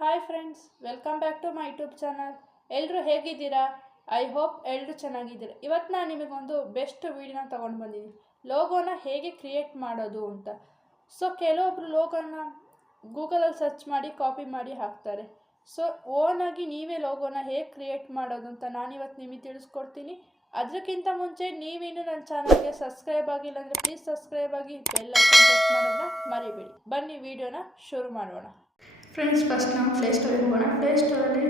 Hi friends, welcome back to my YouTube channel. ಎಲ್ಲರೂ ಹೇಗಿದ್ದೀರಾ? I hope ಎಲ್ಲರೂ ಚೆನ್ನಾಗಿದ್ದೀರಾ. ಇವತ್ತು ನಾನು ನಿಮಗೊಂದು ಬೆಸ್ಟ್ ವೀಡಿಯೋನ ತೊಗೊಂಡು ಬಂದಿದ್ದೀನಿ, ಲೋಗೋನ ಹೇಗೆ ಕ್ರಿಯೇಟ್ ಮಾಡೋದು ಅಂತ. ಕೆಲವೊಬ್ರು ಲೋಗೋನ ಗೂಗಲಲ್ಲಿ ಸರ್ಚ್ ಮಾಡಿ ಕಾಪಿ ಮಾಡಿ ಹಾಕ್ತಾರೆ. ಓನಾಗಿ ನೀವೇ ಲೋಗೋನ ಹೇಗೆ ಕ್ರಿಯೇಟ್ ಮಾಡೋದು ಅಂತ ನಾನಿವತ್ತು ನಿಮಗೆ ತಿಳಿಸ್ಕೊಡ್ತೀನಿ. ಅದಕ್ಕಿಂತ ಮುಂಚೆ ನೀವೇನು ನನ್ನ ಚಾನಲ್ಗೆ ಸಬ್ಸ್ಕ್ರೈಬ್ ಆಗಿಲ್ಲ ಅಂದರೆ ಪ್ಲೀಸ್ ಸಬ್ಸ್ಕ್ರೈಬ್ ಆಗಿ, ಬೆಲ್ ಐಕಾನ್ ಪ್ರೆಸ್ ಮಾಡೋದನ್ನ ಮರಿಬೇಡಿ. ಬನ್ನಿ ವಿಡಿಯೋನ ಶುರು ಮಾಡೋಣ. ಫ್ರೆಂಡ್ಸ್, ಫಸ್ಟ್ ನಾವು ಪ್ಲೇಸ್ಟೋರಿಗೆ ಹೋಗೋಣ. ಪ್ಲೇಸ್ಟೋರಲ್ಲಿ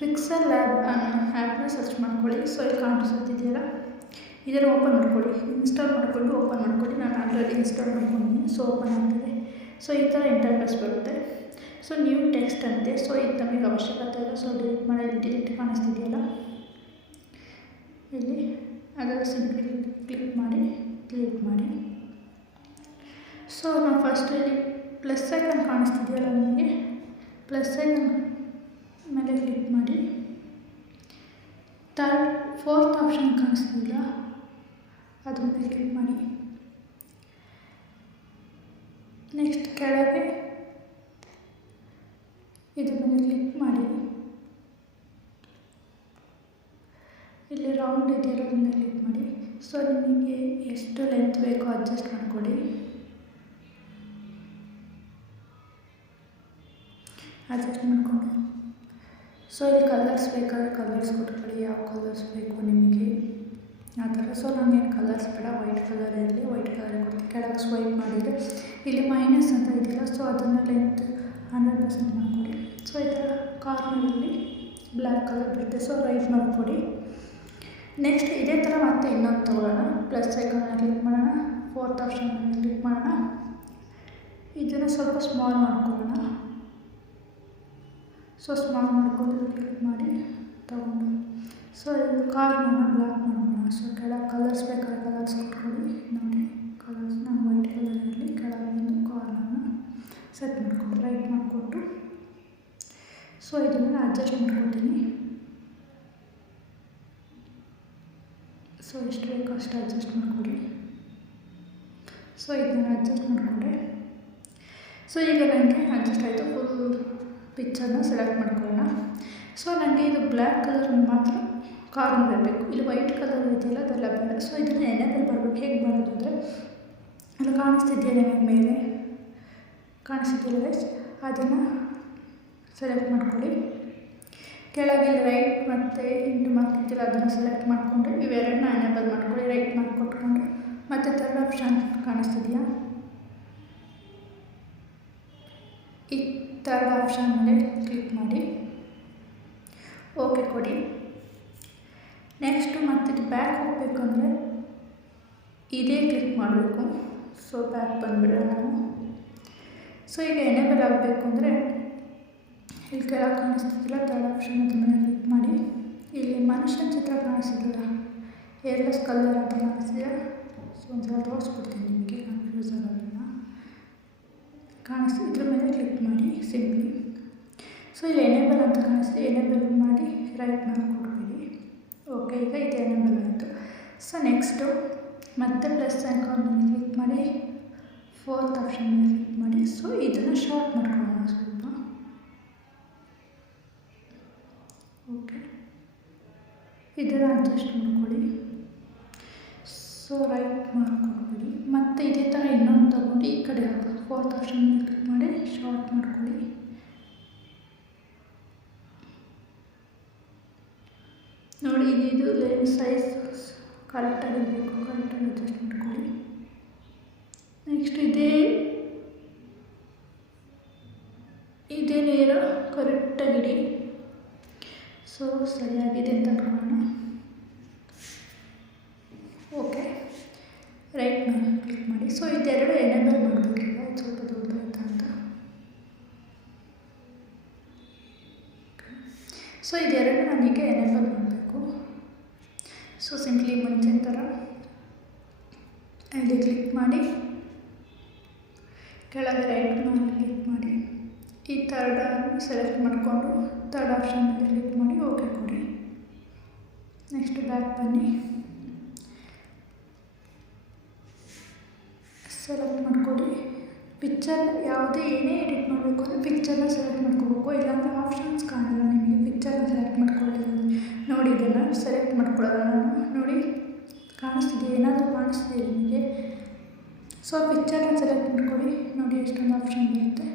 ಪಿಕ್ಸೆಲ್ ಲ್ಯಾಬ್ ಅನ್ನೋ ಆ್ಯಪ್ನ ಸರ್ಚ್ ಮಾಡ್ಕೊಳ್ಳಿ. ಇಲ್ಲಿ ಕಾಣಿಸುತ್ತಿದೆಯಲ್ಲ, ಇದನ್ನು ಓಪನ್ ಮಾಡ್ಕೊಳ್ಳಿ. ಇನ್ಸ್ಟಾಲ್ ಮಾಡಿಕೊಂಡು ಓಪನ್ ಮಾಡ್ಕೊಳ್ಳಿ. ನಾನು ಆಲ್ರೆಡಿ ಇನ್ಸ್ಟಾಲ್ ಮಾಡ್ಕೊಂಡಿದ್ದೀನಿ. ಓಪನ್ ಆಗ್ತದೆ. ಈ ಥರ ಇಂಟರ್ಫೇಸ್ ಬರುತ್ತೆ. ನ್ಯೂ ಟೆಕ್ಸ್ಟ್ ಅಂತೆ. ಇದು ನಮಗೆ ಅವಶ್ಯಕತೆ ಇಲ್ಲ. ಡಿಲೀಟ್ ಮಾಡಿ. ಡಿಲೀಟ್ ಕಾಣಿಸ್ತಿದೆಯಲ್ಲ ಇಲ್ಲಿ, ಅದನ್ನು ಸಿಂಪ್ಲಿ ಕ್ಲಿಕ್ ಮಾಡಿ ಡಿಲೀಟ್ ಮಾಡಿ. ನಾವು ಫಸ್ಟ್ ಇಲ್ಲಿ ಪ್ಲಸ್ ಐಕನ್ ಕಾಣಿಸ್ತಿದೆಯಲ್ಲ ನಿಮಗೆ, ಪ್ಲಸ್ ಐಕನ್ ಮೇಲೆ ಕ್ಲಿಕ್ ಮಾಡಿ. ಫೋರ್ತ್ ಆಪ್ಷನ್ ಕಾಣಿಸ್ತಿಲ್ಲ, ಅದ್ರ ಮೇಲೆ ಕ್ಲಿಕ್ ಮಾಡಿ. ನೆಕ್ಸ್ಟ್ ಕೆಳಗೆ ಇದ್ರ ಮೇಲೆ ಕ್ಲಿಕ್ ಮಾಡಿ. ಇಲ್ಲಿ ರೌಂಡ್ ಇದೆಯಲ್ಲ, ಅದನ್ನ ಕ್ಲಿಕ್ ಮಾಡಿ. ನಿಮಗೆ ಎಷ್ಟು ಲೆಂತ್ ಬೇಕೋ ಅಡ್ಜಸ್ಟ್ ಮಾಡಿಕೊಡಿ. ಅಡ್ಜಸ್ಟ್ ಮಾಡಿಕೊಂಡು ಇಲ್ಲಿ ಕಲರ್ಸ್ ಬೇಕಾದರೆ ಕಲರ್ಸ್ ಕೊಟ್ಕೊಳ್ಳಿ. ಯಾವ ಕಲರ್ಸ್ ಬೇಕು ನಿಮಗೆ ಆ ಥರ. ನನಗೇನು ಕಲರ್ಸ್ ಬೇಡ, ವೈಟ್ ಕಲರ್ ಇರಲಿ, ವೈಟ್ ಕಲರ್ ಕೊಡ್ತೀನಿ. ಕೆಳಗೆ ಸ್ವೈಪ್ ಮಾಡಿದರೆ ಇಲ್ಲಿ ಮೈನಸ್ ಅಂತ ಇದೆಯಲ್ಲ, ಅದನ್ನು ಲೆಂತ್ 100% ಮಾಡಿಕೊಡಿ. ಈ ಥರ ಕಾರ್ನರಲ್ಲಿ ಬ್ಲ್ಯಾಕ್ ಕಲರ್ ಬರುತ್ತೆ. ರೈಟ್ ಮಾಡಿಕೊಡಿ. ನೆಕ್ಸ್ಟ್ ಇದೇ ಥರ ಮತ್ತೆ ಇನ್ನೊಂದು ತೊಗೊಳ್ಳೋಣ. ಪ್ಲಸ್ ಐಕಾನ್ನ ಕ್ಲಿಕ್ ಮಾಡೋಣ, ಫೋರ್ತ್ ಆಪ್ಷನ್ ಕ್ಲಿಕ್ ಮಾಡೋಣ. ಇದನ್ನು ಸ್ವಲ್ಪ ಸ್ಮಾಲ್ ಮಾಡ್ಕೊಳ್ಳೋಣ. ಸ್ಮಾಲ್ ಮಾಡ್ಕೊಂಡು ಕ್ಲಿಕ್ ಮಾಡಿ ತಗೊಂಡು ಇದು ಕಾರ್ನನ್ನು ಬ್ಲ್ಯಾಕ್ ಮಾಡೋಣ. ಕೆಳಗೆ ಕಲರ್ಸ್ ಬೇಕಾದ್ರೆ ಕಲರ್ಸ್ ಕೊಟ್ಕೊಳ್ಳಿ. ನೋಡಿ, ಕಲರ್ಸ್ ನಾನು ವೈಟ್ ಕಲರ್ ಇರಲಿ. ಕೆಳಗೆ ಕಾರ್ನನ್ನು ಸೆಟ್ ಮಾಡಿಕೊಂಡು ರೈಟ್ ಮಾಡಿಕೊಟ್ಟು ಇದನ್ನು ಅಡ್ಜಸ್ಟ್ ಮಾಡ್ಕೊತೀನಿ. ಎಷ್ಟು ಬೇಕೋ ಅಷ್ಟು ಅಡ್ಜಸ್ಟ್ ಮಾಡಿಕೊಡಿ. ಇದನ್ನು ಅಡ್ಜಸ್ಟ್ ಮಾಡಿಕೊಂಡೆ. ಈಗ ನನಗೆ ಅಡ್ಜಸ್ಟ್ ಆಯಿತು. ಫುಲ್ ಪಿಕ್ಚರ್ನ ಸೆಲೆಕ್ಟ್ ಮಾಡ್ಕೊಳ್ಳೋಣ. ನನಗೆ ಇದು ಬ್ಲ್ಯಾಕ್ ಕಲರ್ ಮಾತ್ರ ಕಾರ್ನರ್ ಇರಬೇಕು. ಇಲ್ಲಿ ವೈಟ್ ಕಲರ್ ಇದೆಯಲ್ಲ, ಅದೆಲ್ಲ ಬೇಡ. ಇದನ್ನು ಎನೇಬಲ್ ಬರಬೇಕು. ಹೇಗೆ ಬರೋದು ಅಂದರೆ, ಅಲ್ಲಿ ಕಾಣಿಸ್ತಿದೆಯಲ್ಲ ನಿಮಗೆ ಮೇಲೆ ಕಾಣಿಸ್ತಿದೆಯಲ್ಲ, ಅದನ್ನು ಸೆಲೆಕ್ಟ್ ಮಾಡ್ಕೊಳ್ಳಿ. ಕೆಳಗೆ ರೈಟ್ ಮತ್ತು ಇಂಟು ಮಾಡ್ತಿದ್ದಿಲ್ಲ, ಅದನ್ನು ಸೆಲೆಕ್ಟ್ ಮಾಡಿಕೊಂಡು ಇವೆರಡನ್ನ ಎನೇಬಲ್ ಮಾಡ್ಕೊಳ್ಳಿ. ರೈಟ್ ಮಾಡಿಕೊಟ್ಕೊಂಡು ಮತ್ತು ಥರ್ಡ್ ಆಪ್ಷನ್ ಕಾಣಿಸ್ತಿದೆಯಾ, ಈ ಥರ್ಡ್ ಆಪ್ಷನ್ ಮೇಲೆ ಕ್ಲಿಕ್ ಮಾಡಿ ಓಕೆ ಕೊಡಿ. ನೆಕ್ಸ್ಟು ಮತ್ತೆ ಬ್ಯಾಕ್ ಹೋಗಬೇಕಂದ್ರೆ ಇದೇ ಕ್ಲಿಕ್ ಮಾಡಬೇಕು. ಬ್ಯಾಕ್ ಬಂದುಬಿಡೋಣ ನಾನು. ಈಗ ಎನೇಬಲ್ ಆಗಬೇಕು ಅಂದರೆ ಇಲ್ಲಿ ಕೆಳಗೆ ಕಾಣಿಸ್ತಿದ್ದಿಲ್ಲ, ಥರ್ಡ್ ಆಪ್ಷನ್ ಅದ್ರ ಮೇಲೆ ಕ್ಲಿಕ್ ಮಾಡಿ. ಇಲ್ಲಿ ಮನುಷ್ಯನ ಚಿತ್ರ ಕಾಣಿಸ್ತಿಲ್ಲ, ಏರ್ಲೆಸ್ ಕಲರ್ ಅಂತ ಕಾಣಿಸ್ತಿದೆ. ಒಂದ್ಸಲ ತೋರಿಸ್ಬಿಡ್ತೀನಿ ನಿಮಗೆ, ಕನ್ಫ್ಯೂಸ್ ಆಗೋದನ್ನು. ಇದ್ರ ಮೇಲೆ ಕ್ಲಿಕ್ ಮಾಡಿ ಸಿಂಪ್ಲಿ. ಇಲ್ಲಿ ಎನೇಬಲ್ ಅಂತ ಕಾಣಿಸ್ತೀವಿ. ಎನೇಬಲ್ ಮಾಡಿ ರೈಟ್ ಮಾಡಿಕೊಡ್ಬೇಡಿ. ಓಕೆ, ಈಗ ಇದು ಎನೇಬಲ್ ಆಯಿತು. ನೆಕ್ಸ್ಟು ಮತ್ತೆ ಪ್ಲಸ್ ಐಕಾನ್ ಮೇಲೆ ಕ್ಲಿಕ್ ಮಾಡಿ, ಫೋರ್ತ್ ಆಪ್ಷನ್ ಮೇಲೆ ಕ್ಲಿಕ್ ಮಾಡಿ. ಇದನ್ನು ಶಾರ್ಟ್ ಮಾಡ್ಕೊಳ್ಳೋಣ ಸ್ವಲ್ಪ. ಓಕೆ, ಇದನ್ನು ಅಡ್ಜಸ್ಟ್ ಮಾಡ್ಕೊಳ್ಳಿ. ರೈಟ್ ಮಾಡಿಕೊಡ್ಬೇಡಿ. ಮತ್ತು ಇದೇ ಥರ ಇನ್ನೊಂದು ತಗೊಂಡು ಈ ಕಡೆ ಹಾಕೋದು. ಫೋರ್ತ್ ಆಪ್ಷನ್ ಮೇಲೆ ಕ್ಲಿಕ್ ಮಾಡಿ ಶಾರ್ಟ್ ಮಾಡ್ಕೊಳ್ಳಿ. ನೋಡಿ, ಇದು ಲೆನ್ಸ್ ಸೈಜ್ ಕರೆಕ್ಟಾಗಿ ಬೇಕು, ಕರೆಕ್ಟಾಗಿ ಅಡ್ಜಸ್ಟ್ ಮಾಡ್ಕೊಳ್ಳಿ. ನೆಕ್ಸ್ಟ್ ಇದೇ ನೇರ ಕರೆಕ್ಟಾಗಿಡಿ. ಸರಿಯಾಗಿದೆ ಅಂತ ಅನ್ಕೊಳ್ಳೋಣ. ಓಕೆ, ರೈಟ್ ಮೇಲೆ ಕ್ಲಿಕ್ ಮಾಡಿ. ಇದೆರಡು ಎನೇಬಲ್ ಮಾಡಬೇಕಿಲ್ಲ, ಇದು ಸ್ವಲ್ಪ ದೊಡ್ಡದಾಯ್ತಾ ಅಂತ. ಇದೆರಡು ನನಗೆ ಎನೇಬಲ್ ಮಾಡಬೇಕು. ಸಿಂಪ್ಲಿ ಮುಂಚಿನ ಥರ ಇಲ್ಲಿ ಕ್ಲಿಕ್ ಮಾಡಿ, ಕೆಳಗೆ ರೈಟ್ ಮೇಲೆ ಕ್ಲಿಕ್ ಮಾಡಿ, ಈ ಥರ್ಡ್ ಸೆಲೆಕ್ಟ್ ಮಾಡಿಕೊಂಡು ಥರ್ಡ್ ಆಪ್ಷನ್ ಮೇಲೆ ಕ್ಲಿಕ್ ಮಾಡಿ ಓಕೆ ಕೊಡಿ. ನೆಕ್ಸ್ಟ್ ಬ್ಯಾಕ್ ಬನ್ನಿ, ಸೆಲೆಕ್ಟ್ ಮಾಡ್ಕೊಳ್ಳಿ. ಪಿಕ್ಚರ್ ಯಾವುದೇ ಏನೇ ಎಡಿಟ್ ಮಾಡಬೇಕು ಅಂದರೆ ಪಿಕ್ಚರ್ನ ಸೆಲೆಕ್ಟ್ ಮಾಡ್ಕೋಬೇಕು. ನೋಡಿ ಇದನ್ನು ಸೆಲೆಕ್ಟ್ ಮಾಡ್ಕೊಳ್ಳೋಣ. ನಾನು ನೋಡಿ ಕಾಣಿಸ್ತಿದೆ, ಏನಾದರೂ ಕಾಣಿಸ್ತಿದೆ ನಿಮಗೆ. ಸೊ ಪಿಕ್ಚರ್ನ ಸೆಲೆಕ್ಟ್ ಮಾಡ್ಕೊಳ್ಳಿ. ನೋಡಿ ಎಷ್ಟೊಂದು ಆಪ್ಷನ್ ಬರುತ್ತೆ.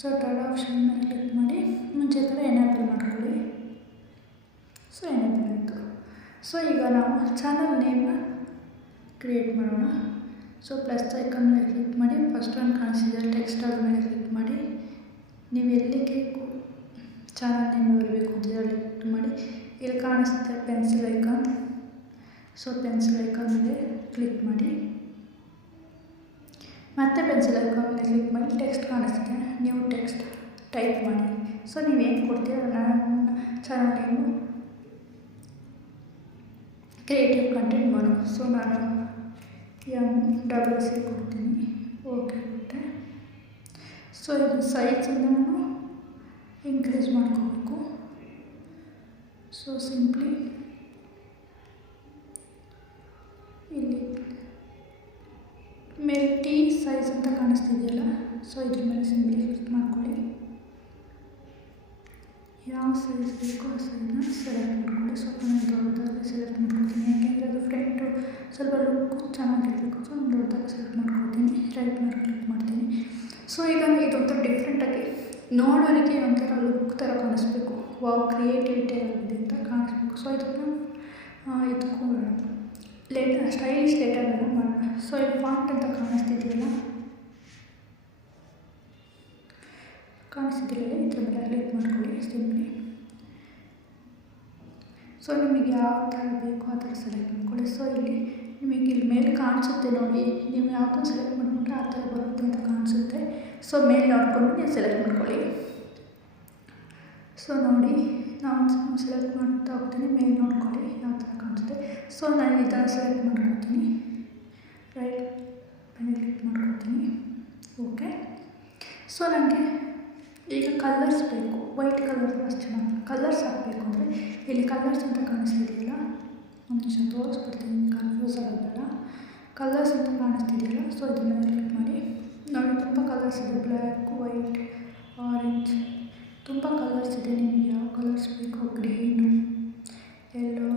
ಸೊ ಥರ್ಡ್ ಆಪ್ಷನ್ ಮೇಲೆ ಕ್ಲಿಕ್ ಮಾಡಿ ಮುಂಚೆ ಥರ ಎನೇಬಲ್ ಮಾಡ್ಕೊಳ್ಳಿ. ಸೊ ಎನೇಬಲ್ ಆಯಿತು. ಸೊ ಈಗ ನಾವು ಚಾನಲ್ ನೇಮ್ನ ಕ್ರಿಯೇಟ್ ಮಾಡೋಣ. ಸೊ ಪ್ಲಸ್ ಐಕಾನ್ ಮೇಲೆ ಕ್ಲಿಕ್ ಮಾಡಿ, ಫಸ್ಟ್ ಒಂದು ಕಾಣಿಸಿದೆ ಟೆಕ್ಸ್ಟ್ ಅದ್ರ ಮೇಲೆ ಕ್ಲಿಕ್ ಮಾಡಿ. ನೀವು ಎಲ್ಲಿಗೆ ಚಾನಲ್ ನೇಮ್ ಬರಬೇಕು ಅಂತ ಹೇಳಿ ಕ್ಲಿಕ್ ಮಾಡಿ. ಇಲ್ಲಿ ಕಾಣಿಸುತ್ತೆ pencil icon. So pencil icon ಮೇಲೆ ಕ್ಲಿಕ್ ಮಾಡಿ, ಮತ್ತೆ ಪೆನ್ಸಿಲ್ ಐಕಾನ್ ಮೇಲೆ ಕ್ಲಿಕ್ ಮಾಡಿ ಟೆಕ್ಸ್ಟ್ ಕಾಣಿಸ್ತಿದೆ, ನ್ಯೂ ಟೆಕ್ಸ್ಟ್ ಟೈಪ್ ಮಾಡಿ. ಸೊ ನೀವೇನು ಕೊಡ್ತೀರ ನಾನು ಚಾನಲ್ ನೇಮು ಕ್ರಿಯೇಟಿವ್ ಕಂಟೆಂಟ್ ಮಾಡು. ಸೊ ನಾನು MWC ಕೊಡ್ತೀನಿ, ಓಕೆ ಕೊಟ್ಟೆ. ಸೊ ಇದು ಸೈಜನ್ನು ನಾನು ಇನ್ಕ್ರೀಸ್ ಮಾಡ್ಕೋಬೇಕು. ಸೊ ಸಿಂಪ್ಲಿ ಇಲ್ಲಿ ಮೇಲೆ ಟಿ ಸೈಜ್ ಅಂತ ಕಾಣಿಸ್ತಿದೆಯಲ್ಲ, ಸೊ ಇದ್ರ ಮೇಲೆ ಸಿಂಪ್ಲಿ ಕ್ಲಿಕ್ ಮಾಡ್ಕೊಳ್ಳಿ. ಯಾವ ಸೈಜ್ ಬೇಕೋ ಆ ಸೈಜನ್ನ ಸೆಲೆಕ್ಟ್ ಮಾಡ್ಕೊಳ್ಳಿ. ಸ್ವಲ್ಪ ನಾನು ದೊಡ್ಡದಾಗಿ ಸೆಲೆಕ್ಟ್ ಮಾಡ್ಕೊಳ್ತೀನಿ, ಯಾಕೆಂದರೆ ಅದು ಫ್ರಂಟು ಸ್ವಲ್ಪ ಲುಕ್ಕು ಚೆನ್ನಾಗಿರಬೇಕು. ಸೊ ನಾನು ದೊಡ್ಡದಾಗಿ ಸೆಲೆಕ್ಟ್ ಮಾಡ್ಕೊಳ್ತೀನಿ, ರೈಟ್ ಮೇಲೆ ಕ್ಲಿಕ್ ಮಾಡ್ತೀನಿ. ಸೊ ಈಗ ಇದೊಂಥರ ಡಿಫ್ರೆಂಟಾಗಿ ನೋಡೋರಿಗೆ ಒಂಥರ ಲುಕ್ ಥರ ಕಾಣಿಸ್ಬೇಕು, ವಾವ್ ಕ್ರಿಯೇಟಿವಿಟಿ ಆಗಿದೆ ಅಂತ ಕಾಣಿಸ್ಬೇಕು. ಸೊ ಇದನ್ನು ಇದಕ್ಕೂ ಸ್ಟೈಲಿಶ್ ಲೆಟರ್ನ ಮಾಡೋಣ. ಸೊ ಇಲ್ಲಿ ಫಾಂಟ್ ಅಂತ ಕಾಣಿಸ್ತಿದೆಯಲ್ಲ, ಕಾಣಿಸ್ತಿದೆಯಲ್ಲ ಇದ್ರ ಮೇಲೆ ಕ್ಲಿಕ್ ಮಾಡ್ಕೊಳ್ಳಿ ಸಿಂಪ್ಲಿ. ಸೊ ನಿಮಗೆ ಯಾವ ಥರ ಬೇಕೋ ಆ ಥರ ಸೆಲೆಕ್ಟ್ ಮಾಡ್ಕೊಳ್ಳಿ. ಸೊ ಇಲ್ಲಿ ನಿಮಗೆ ಇಲ್ಲಿ ಮೇಲೆ ಕಾಣಿಸುತ್ತೆ ನೋಡಿ, ನೀವು ಯಾವ್ದು ಸೆಲೆಕ್ಟ್ ಮಾಡಿಕೊಂಡ್ರೆ ಆ ಥರ ಬರುತ್ತೆ ಅಂತ ಕಾಣಿಸುತ್ತೆ. ಸೊ ಮೇಲೆ ನೋಡಿಕೊಂಡು ನೀವು ಸೆಲೆಕ್ಟ್ ಮಾಡ್ಕೊಳ್ಳಿ. ಸೊ ನೋಡಿ ನಾನು ಸೆಲೆಕ್ಟ್ ಮಾಡ್ತಾ ಹೋಗ್ತೀನಿ, ಮೇಲೆ ನೋಡ್ಕೊಳ್ಳಿ ಯಾವ ಥರ ಕಾಣಿಸುತ್ತೆ. ಸೊ ನಾನು ಈ ಥರ ಸೆಲೆಕ್ಟ್ ಮಾಡ್ಕೊಳ್ತೀನಿ, ರೈಟ್ ಮೇಲೆ ಕ್ಲಿಕ್ ಮಾಡ್ಕೊಳ್ತೀನಿ, ಓಕೆ. ಸೊ ನನಗೆ ಈಗ ಕಲರ್ಸ್ ಬೇಕು, ವೈಟ್ ಕಲರ್ ಅಷ್ಟು ಚೆನ್ನಾಗಿ ಕಲರ್ಸ್ ಹಾಕಬೇಕು ಅಂದರೆ ಇಲ್ಲಿ ಕಲರ್ಸ್ ಅಂತ ಕಾಣಿಸ್ತಿದೆಯಲ್ಲ, ಒಂದು ನಿಮಿಷ ತೋರಿಸ್ಬಿಡ್ತೀನಿ, ಕನ್ಫ್ಯೂಸ್ ಆಗೋದಲ್ಲ. ಕಲರ್ಸ್ ಅಂತ ಕಾಣಿಸ್ತಿದೆಯಲ್ಲ, ಸೊ ಇದ್ರ ಮೇಲೆ ಕ್ಲಿಕ್ ಮಾಡಿ. ನೋಡಿ ತುಂಬ ಕಲರ್ಸ್ ಇದೆ, ಬ್ಲ್ಯಾಕ್, ವೈಟ್, ಆರೆಂಜ್, ತುಂಬ ಕಲರ್ಸ್ ಇದೆ. ನಿಮಗೆ ಯಾವ ಕಲರ್ಸ್ ಬೇಕೋ, ಗ್ರೀನು, ಯೆಲ್ಲೋ,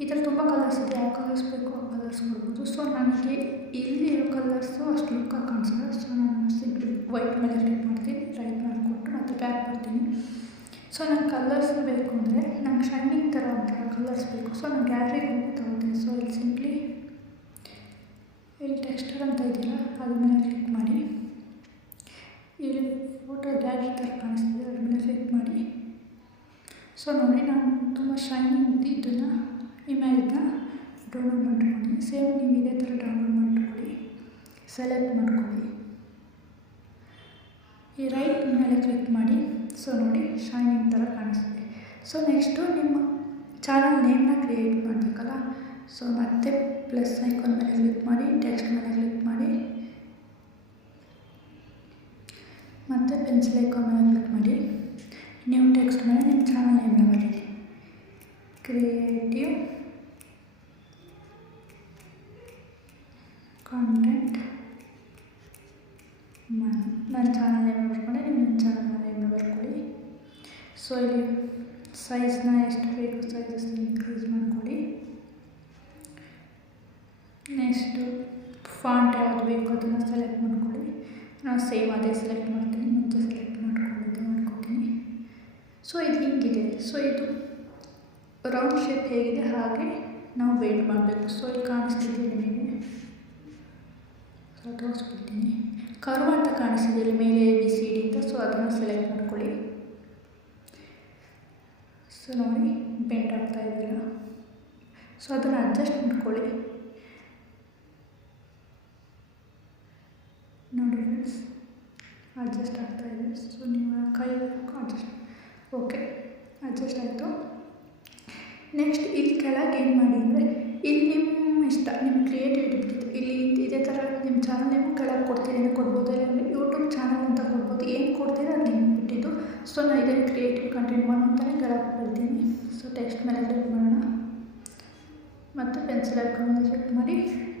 ಈ ಥರ ತುಂಬ ಕಲರ್ಸ್ ಇದೆ. ಯಾವ ಕಲರ್ಸ್ ಬೇಕೋ ಆ ಕಲರ್ಸ್ ಕೊಡ್ಬೋದು. ಸೊ ನನಗೆ ಇಲ್ಲಿರೋ ಕಲರ್ಸು ಅಷ್ಟು ಲುಕ್ಕಾಗಿ ಕಾಣಿಸಲ್ಲ. ಸೊ ನಾನು ಸಿಂಪ್ಲಿ ವೈಟ್ ಮೇಲೆ ಕ್ಲಿಕ್ ಮಾಡ್ತೀನಿ, ರೈಟ್ ಮಾಡಿಕೊಟ್ಟು ಮತ್ತೆ ಬ್ಯಾಕ್ ಬರ್ತೀನಿ. ಸೊ ನಂಗೆ ಕಲರ್ಸ್ ಬೇಕು ಅಂದರೆ ನಂಗೆ ಶೈನಿಂಗ್ ಥರ ಒಂಥರ ಕಲರ್ಸ್ ಬೇಕು. ಸೊ ನಾನು ಗ್ಯಾಲರಿಗೆ ಹೋಗಿ ತಗೋತೀನಿ. ಸೊ ಇಲ್ಲಿ ಸಿಂಪ್ಲಿ ಇಲ್ಲಿ ಟೆಕ್ಸ್ಚರ್ ಅಂತ ಇದೆಯಲ್ಲ ಅದ್ರ ಮೇಲೆ ಕ್ಲಿಕ್ ಮಾಡಿ. ಇಲ್ಲಿ ಫೋಟೋ ಗ್ಯಾಲರಿ ಥರ ಕಾಣಿಸ್ತಿದೆ, ಅದ್ರ ಮೇಲೆ ಕ್ಲಿಕ್ ಮಾಡಿ. ಸೊ ನೋಡಿ ನಾನು ತುಂಬ ಶೈನಿಂಗ್ ಇದನ್ನು ಇಮೇಜ್ನ ಡೌನ್ಲೋಡ್ ಮಾಡ್ಕೊಳ್ಳಿ. ಸೇಮ್ ನೀವು ಇದೇ ಥರ ಡೌನ್ಲೋಡ್ ಮಾಡ್ಕೊಳ್ಳಿ, ಸೆಲೆಕ್ಟ್ ಮಾಡ್ಕೊಳ್ಳಿ, ಈ ರೈಟ್ ಮೇಲೆ ಕ್ಲಿಕ್ ಮಾಡಿ. ಸೊ ನೋಡಿ ಶೈನಿಂಗ್ ಥರ ಕಾಣಿಸ್ತಿದೆ. ಸೊ ನೆಕ್ಸ್ಟು ನಿಮ್ಮ ಚಾನಲ್ ನೇಮ್ನ ಕ್ರಿಯೇಟ್ ಮಾಡಬೇಕಲ್ಲ. ಸೊ ಮತ್ತೆ ಪ್ಲಸ್ ಐಕಾನ್ ಮೇಲೆ ಕ್ಲಿಕ್ ಮಾಡಿ, ಟೆಕ್ಸ್ಟ್ ಮೇಲೆ ಕ್ಲಿಕ್ ಮಾಡಿ, ಮತ್ತು ಪೆನ್ಸಿಲ್ ಐಕಾನ್ ಮೇಲೆ ಕ್ಲಿಕ್ ಮಾಡಿ. ನ್ಯೂ ಟೆಕ್ಸ್ಟ್ ಮೇಲೆ ನಿಮ್ಮ ಚಾನಲ್ ನೇಮ್ನ ಬರೀರಿ, ಕ್ರಿಯೇಟಿವ್ ಕಂಟೆಂಟ್ ನನ್ನ ಚಾನಲ್ ನೇಮ್ ಬರ್ಕೊಂಡೆ, ನಿಮ್ಮ ಚಾನಲ್ ನೇಮ್ನ ಬರ್ಕೊಳ್ಳಿ. ಸೊ ಇಲ್ಲಿ ಸೈಜ್ನ ಎಷ್ಟು ಬೇಕು ಸೈಜಸ್ ಇನ್ಕ್ರೀಸ್ ಮಾಡ್ಕೊಳ್ಳಿ. ನೆಕ್ಸ್ಟು ಫಾಂಟ್ ಯಾವುದು ಬೇಕು ಅದನ್ನು ಸೆಲೆಕ್ಟ್ ಮಾಡ್ಕೊಳ್ಳಿ. ನಾನು ಸೇಮ್ ಅದೇ ಸೆಲೆಕ್ಟ್ ಮಾಡ್ತೀನಿ, ಮುಂಚೆ ಸೆಲೆಕ್ಟ್ ಮಾಡ್ಕೊತೀನಿ. ಸೊ ಇದು ಹಿಂಗಿದೆ. ಸೊ ಇದು ರೌಂಡ್ ಶೇಪ್ ಹೇಗಿದೆ ಹಾಗೆ ನಾವು ವೇಟ್ ಮಾಡಬೇಕು. ಸೊ ಇಲ್ಲಿ ಕಾಣಿಸ್ತಿದೆ ನಿಮಗೆ, ಸೊ ತೋರಿಸ್ಬಿಡ್ತೀನಿ. ಕರ್ವ್ ಅಂತ ಕಾಣಿಸ್ತಿದೆ ಇಲ್ಲಿ ಮೇಲೆ ABCD ಅಂತ. ಸೊ ಅದನ್ನು ಸೆಲೆಕ್ಟ್ ಮಾಡ್ಕೊಳ್ಳಿ. ಸೊ ನೋಡಿ ಬೆಂಡ್ ಆಗ್ತಾ ಇದೆಯಲ್ಲ, ಸೊ ಅದನ್ನು ಅಡ್ಜಸ್ಟ್ ಮಾಡ್ಕೊಳ್ಳಿ. ನೋಡಿ ಫ್ರೆಂಡ್ಸ್ ಅಡ್ಜಸ್ಟ್ ಆಗ್ತಾ ಇದೆ. ಸೊ ನೀವು ಕೈ ಅಡ್ಜಸ್ಟ್, ಓಕೆ ಅಡ್ಜಸ್ಟ್ ಆಯಿತು. ನೆಕ್ಸ್ಟ್ ಇಲ್ಲಿ ಕೆಳಗೆ ಏನು ಮಾಡಿ ಅಂದರೆ ಇಲ್ಲಿ ನಿಮ್ಮ ಇಷ್ಟ, ನಿಮ್ಮ ಕ್ರಿಯೇಟಿವಿಟಿ ಬಿಟ್ಟಿದ್ದು. ಇಲ್ಲಿ ಇದೇ ಥರ ನಿಮ್ಮ ಚಾನಲ್ ನೇಮು ಕೆಳಗೆ ಕೊಡ್ತೀರಿ ಅಂದರೆ ಕೊಡ್ಬೋದು, ಇಲ್ಲಾಂದರೆ ಯೂಟ್ಯೂಬ್ ಚಾನಲ್ ಅಂತ ಕೊಡ್ಬೋದು. ಏನು ಕೊಡ್ತೀರ ಅದು ನಿಮಗೆ ಬಿಟ್ಟಿದ್ದು. ಸೊ ನಾನು ಇದನ್ನು ಕ್ರಿಯೇಟಿವ್ ಕಂಟೆಂಟ್ ಮಾಡೋ ಅಂತಲೇ ಕೆಳಗೆ ಬರ್ತೀನಿ. ಸೊ ಟೆಕ್ಸ್ಟ್ ಮೇಲೆ ಕ್ಲಿಕ್ ಮಾಡೋಣ, ಮತ್ತು ಪೆನ್ಸಿಲ್ ಐಕಾನ್ ಮೇಲೆ ಕ್ಲಿಕ್ ಮಾಡಿ,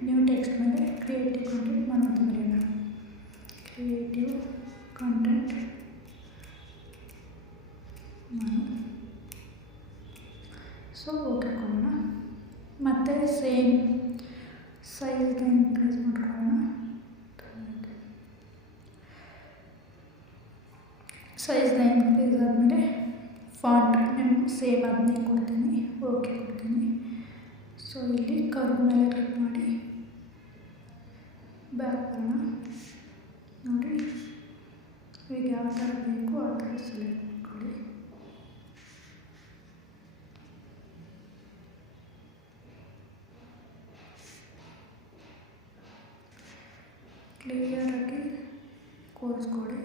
ನ್ಯೂ ಟೆಕ್ಸ್ಟ್ ಮೇಲೆ ಕ್ರಿಯೇಟಿವ್ ಕಂಟೆಂಟ್ ಮಾಡೋ ಅಂತ ಬರೆಯೋಣ. ಕ್ರಿಯೇಟಿವ್ ಕಂಟೆಂಟ್ ಸೊ ಓಕೆ ಕೊಡೋಣ. ಮತ್ತು ಸೇಮ್ ಸೈಜ್ನ ಇನ್ಕ್ರೀಸ್ ಮಾಡ್ಕೊಳ್ಳೋಣ. ಸೈಜ್ನ ಇನ್ಕ್ರೀಸ್ ಆದಮೇಲೆ ಫಾಂಟ್ ಸೇಮ್ ಅದನ್ನೇ ಕೊಡ್ತೀನಿ, ಓಕೆ ಕೊಡ್ತೀನಿ. ಸೊ ಇಲ್ಲಿ ಕರ್ವ್ ಮೇಲೆ ಕ್ಲಿಕ್ ಮಾಡಿ ಬ್ಯಾಕ್ ಬರೋಣ. ನೋಡಿ ಈಗ ಯಾವ ಥರ ಬೇಕು ಆ ಥರ ಸೆಲೆಕ್ಟ್ ಮಾಡ್ಕೊಳ್ಳಿ. ಕ್ಲಿಯರಾಗಿ ಕೂರಿಸ್ಕೊಳ್ಳಿ.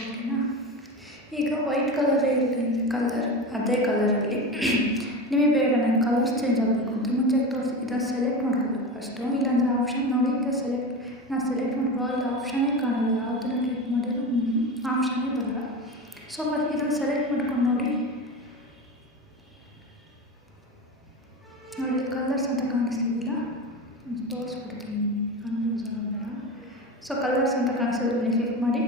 ಓಕೆನಾ? ಈಗ ವೈಟ್ ಕಲರೇ ಇರಲಿ, ಅದೇ ಕಲರಲ್ಲಿ ನಿಮಗೆ ಬೇಡ, ನಾನು ಕಲರ್ಸ್ ಚೇಂಜ್ ಆಗಬೇಕು ಅಂತ ಮುಂಚೆ ತೋರಿಸಿ ಇದನ್ನು ಸೆಲೆಕ್ಟ್ ಮಾಡ್ಕೋಬೇಕು ಫಸ್ಟು. ಇಲ್ಲಾಂದರೆ ಆಪ್ಷನ್ ನೋಡಿ, ಈಗ ನಾನು ಸೆಲೆಕ್ಟ್ ಮಾಡ್ಕೊಳ್ಳೋ ಇಲ್ಲಿ ಆಪ್ಷನ್ನೇ ಕಾಣಲ್ಲ, ಯಾವುದನ್ನು ಕ್ಲಿಕ್ ಮಾಡಿದ್ರು ಆಪ್ಷನ್ನೇ ಬರಲ್ಲ. ಸೊ ಫಸ್ಟ್ ಇದನ್ನು ಸೆಲೆಕ್ಟ್ ಮಾಡ್ಕೊಂಡು ನೋಡಿ ಕಲರ್ಸ್ ಅಂತ ಕಾಣಿಸ್ತಿದ್ದಿಲ್ಲ, ತೋರಿಸ್ಬಿಡ್ತೀನಿ ನಿಮಗೆ ಕನ್ಫ್ಯೂಸ್ ಆಗಬೇಡ. ಸೊ ಕಲರ್ಸ್ ಅಂತ ಕಾಣಿಸೋದನ್ನ ಕ್ಲಿಕ್ ಮಾಡಿ.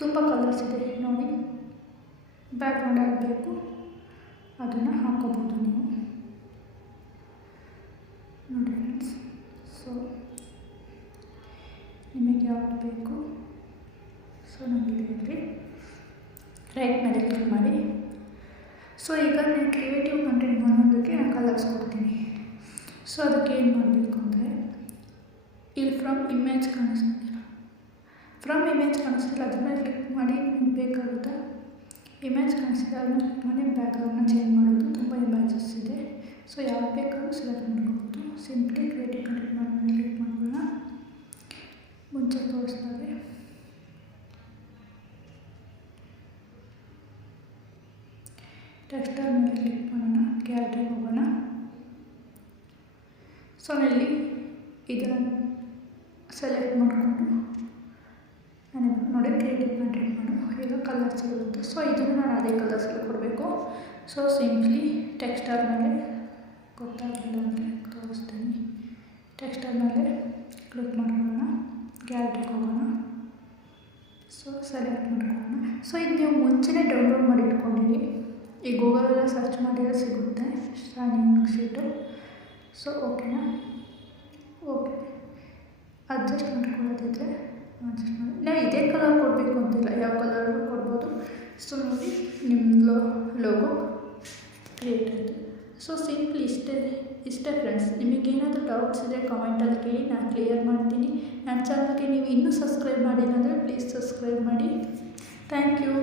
ತುಂಬ ಕಲರ್ಸ್ ಇದೆ ನೋಡಿ, ಬ್ಯಾಕ್ಗ್ರೌಂಡ್ ಆಗಬೇಕು, ಅದನ್ನು ಹಾಕೋಬೋದು ನೀವು ನೋಡಿ ಫ್ರೆಂಡ್ಸ್. ಸೊ ನಿಮಗೆ ಯಾವುದು ಬೇಕು ಸೊ ನಮಗೆ ಇಲ್ಲಿ ರೈಟ್ ಮೇಲೆ ಕ್ಲಿಕ್ ಮಾಡಿ. ಸೊ ಈಗ ನಾನು ಕ್ರಿಯೇಟಿವ್ ಕಂಟೆಂಟ್ ಮಾಡೋದಕ್ಕೆ ನಾನು ಕಲರ್ಸ್ ಕೊಡ್ತೀನಿ. ಸೊ ಅದಕ್ಕೆ ಏನು ಮಾಡಬೇಕು ಅಂದರೆ ಇಲ್ಲಿ ಫ್ರಮ್ ಇಮೇಜ್ ಕಾಣಿಸ್ತಿಲ್ಲ, ಅದ್ರ ಮೇಲೆ ಕ್ಲಿಕ್ ಮಾಡಿ ನಿಮ್ಗೆ ಬೇಕಾಗುತ್ತಾ ಇಮೇಜ್ ಕಾಣಿಸ್ತಿದೆ, ಅದನ್ನ ಕ್ಲಿಕ್ ಮಾಡಿ ಬ್ಯಾಕ್ಗ್ರೌಂಡ್ನ ಚೇಂಜ್ ಮಾಡೋದು. ತುಂಬ ಇಮೇಜಸ್ ಇದೆ, ಸೊ ಯಾವ್ದು ಬೇಕಾದ್ರೂ ಸೆಲೆಕ್ಟ್ ಮಾಡ್ಕೋಬೋದು. ಸಿಂಪ್ಲಿ ಕ್ರಿಯೇಟಿವ್ ಕಂಟೆಂಟ್ ಮಾಡಿ ಕ್ಲಿಕ್ ಮಾಡೋಣ. ಮುಂಚೆ ತೋರಿಸ್ತಾರೆ ಟೆಕ್ಸ್ಟರ್ ಮೇಲೆ ಕ್ಲಿಕ್ ಮಾಡೋಣ, ಗ್ಯಾಲರಿಗೆ ಹೋಗೋಣ. ಸೊ ಇಲ್ಲಿ ಇದನ್ನು ಸೆಲೆಕ್ಟ್ ಮಾಡಿಕೊಂಡು ನಾನು ನೋಡಿ ಕ್ರಿಯೇಟಿವ್ ಕಂಟೆಂಟ್ ಮಾಡು, ಈಗ ಕಲರ್ಸ್ ಇರುತ್ತೆ. ಸೊ ಇದನ್ನು ನಾನು ಅದೇ ಕಲರ್ಸಲ್ಲಿ ಕೊಡಬೇಕು. ಸೊ ಸಿಂಪ್ಲಿ ಟೆಕ್ಸ್ಟರ್ ಮೇಲೆ ಗೊತ್ತಾಗಲಿಲ್ಲ ಅಂದರೆ ತೋರಿಸ್ತೀನಿ. ಟೆಕ್ಸ್ಟರ್ ಮೇಲೆ ಕ್ಲಿಕ್ ಮಾಡ್ಕೊಳ್ಳೋಣ, ಗ್ಯಾಲರಿಗೆ ಹೋಗೋಣ. ಸೊ ಸೆಲೆಕ್ಟ್ ಮಾಡ್ಕೊಳ್ಳೋಣ. ಸೊ ಇದು ನೀವು ಮುಂಚೆನೇ ಡೌನ್ಲೋಡ್ ಮಾಡಿ ಇಟ್ಕೊಂಡಿರಿ, ಈ ಗೂಗಲೆಲ್ಲ ಸರ್ಚ್ ಮಾಡಿದರೆ ಸಿಗುತ್ತೆ ಶಾೈನಿಂಗ್ ಶೀಟು. ಸೊ ಓಕೆನಾ? ಓಕೆ, ಅಡ್ಜಸ್ಟ್ ಮಾಡ್ಕೊಳ್ಳೋದಿದ್ರೆ ಅಡ್ಜಸ್ಟ್ ಮಾಡಿ. ನಾವು ಇದೇ ಕಲರ್ ಕೊಡಬೇಕು ಅಂತಿಲ್ಲ, ಯಾವ ಕಲರ್ಗೂ ಕೊಡ್ಬೋದು. ಸೊ ನೋಡಿ ನಿಮ್ಮ ಲೋಗೋ ಕ್ರಿಯೇಟ್ ಆಯಿತು. ಸೊ ಸಿಂಪ್ಲಿ ಇಷ್ಟೇ ಫ್ರೆಂಡ್ಸ್. ನಿಮಗೇನಾದರೂ ಡೌಟ್ಸ್ ಇದ್ದರೆ ಕಮೆಂಟಲ್ಲಿ ಕೇಳಿ, ನಾನು ಕ್ಲಿಯರ್ ಮಾಡ್ತೀನಿ. ನನ್ನ ಚಾನಲ್ಗೆ ನೀವು ಇನ್ನೂ ಸಬ್ಸ್ಕ್ರೈಬ್ ಮಾಡಿಲ್ಲ ಅಂದರೆ ಪ್ಲೀಸ್ ಸಬ್ಸ್ಕ್ರೈಬ್ ಮಾಡಿ. Thank you.